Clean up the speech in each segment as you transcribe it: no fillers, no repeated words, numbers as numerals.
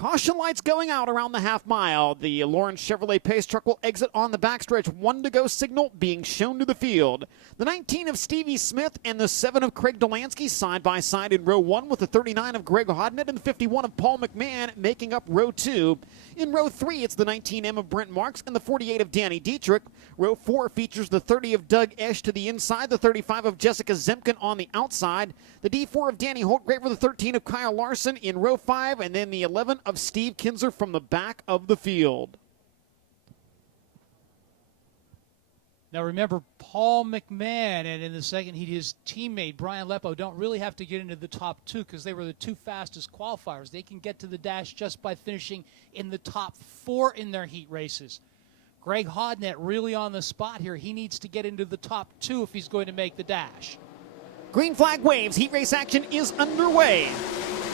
Caution lights going out around the half mile. The Lawrence Chevrolet Pace truck will exit on the backstretch. 1 to go signal being shown to the field. The 19 of Stevie Smith and the 7 of Craig Delansky side by side in row 1 with the 39 of Greg Hodnett and the 51 of Paul McMahon making up row 2. In row 3, it's the 19M of Brent Marks and the 48 of Danny Dietrich. Row 4 features the 30 of Doug Esch to the inside, the 35 of Jessica Zemkin on the outside, the D4 of Danny Holtgraver, the 13 of Kyle Larson in row 5, and then the 11 of Steve Kinzer from the back of the field. Now remember, Paul McMahon and in the second heat his teammate Brian Lepo don't really have to get into the top 2 because they were the 2 fastest qualifiers. They can get to the dash just by finishing in the top 4 in their heat races. Greg Hodnett really on the spot here. He needs to get into the top 2 if he's going to make the dash. Green flag waves. Heat race action is underway.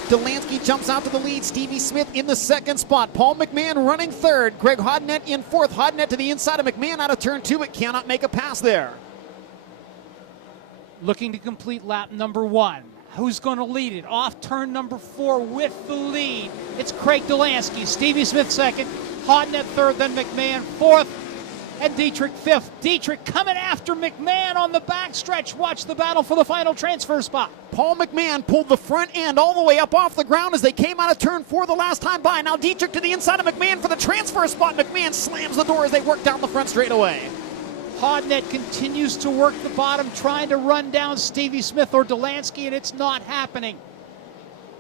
Delansky jumps out to the lead. Stevie Smith in the second spot. Paul McMahon running third. Greg Hodnett in fourth. Hodnett to the inside of McMahon out of turn 2, but cannot make a pass there. Looking to complete lap number 1. Who's going to lead it? Off turn number 4 with the lead. It's Craig Delansky. Stevie Smith second. Hodnett third, then McMahon fourth, and Dietrich fifth. Dietrich coming after McMahon on the backstretch. Watch the battle for the final transfer spot. Paul McMahon pulled the front end all the way up off the ground as they came out of turn 4 the last time by. Now Dietrich to the inside of McMahon for the transfer spot. McMahon slams the door as they work down the front straightaway. Hodnett continues to work the bottom, trying to run down Stevie Smith or Delansky, and it's not happening.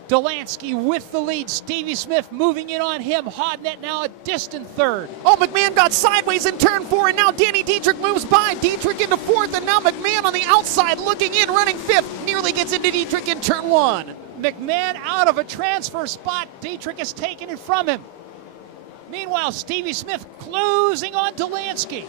Delansky with the lead. Stevie Smith moving in on him. Hodnett now a distant third. Oh, McMahon got sideways in turn 4, and now Danny Dietrich moves by. Dietrich into fourth, and now McMahon on the outside looking in, running fifth. Nearly gets into Dietrich in turn 1. McMahon out of a transfer spot. Dietrich has taken it from him. Meanwhile, Stevie Smith closing on Delansky.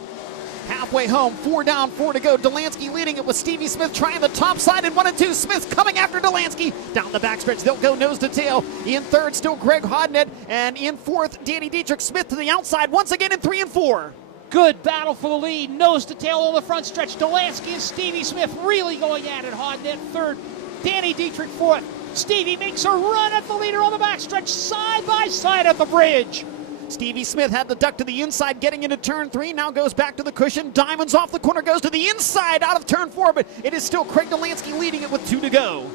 Halfway home, 4 down, 4 to go. Delansky leading it with Stevie Smith trying the top side in 1 and 2. Smith coming after Delansky. Down the backstretch, they'll go nose to tail. In third, still Greg Hodnett. And in fourth, Danny Dietrich. Smith to the outside once again in 3 and 4. Good battle for the lead. Nose to tail on the front stretch. Delansky and Stevie Smith really going at it. Hodnett third. Danny Dietrich fourth. Stevie makes a run at the leader on the backstretch. Side by side at the bridge. Stevie Smith had the duck to the inside getting into turn 3, now goes back to the cushion. Diamonds off the corner, goes to the inside out of turn 4, but it is still Craig Delansky leading it with 2 to go.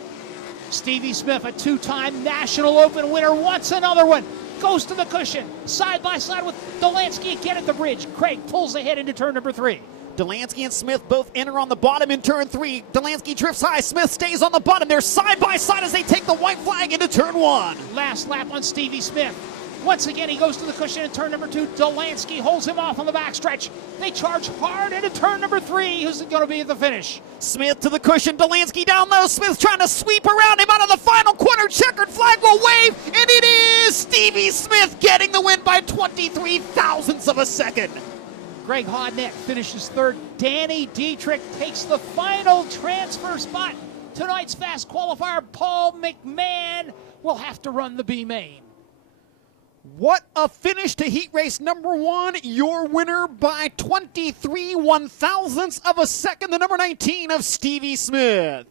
Stevie Smith, a 2-time National Open winner, wants another one. Goes to the cushion, side by side with Delansky again at the bridge. Craig pulls ahead into turn number 3. Delansky and Smith both enter on the bottom in turn 3. Delansky drifts high, Smith stays on the bottom. They're side by side as they take the white flag into turn 1. Last lap on Stevie Smith. Once again, he goes to the cushion in turn number 2. Delansky holds him off on the backstretch. They charge hard into turn number 3. Who's it going to be at the finish? Smith to the cushion. Delansky down low. Smith trying to sweep around him out of the final corner. Checkered flag will wave, and it is Stevie Smith getting the win by 23 thousandths of a second. Greg Hodnett finishes third. Danny Dietrich takes the final transfer spot. Tonight's fast qualifier, Paul McMahon, will have to run the B main. What a finish to heat race number 1. Your winner by 23 one-thousandths of a second, the number 19 of Stevie Smith.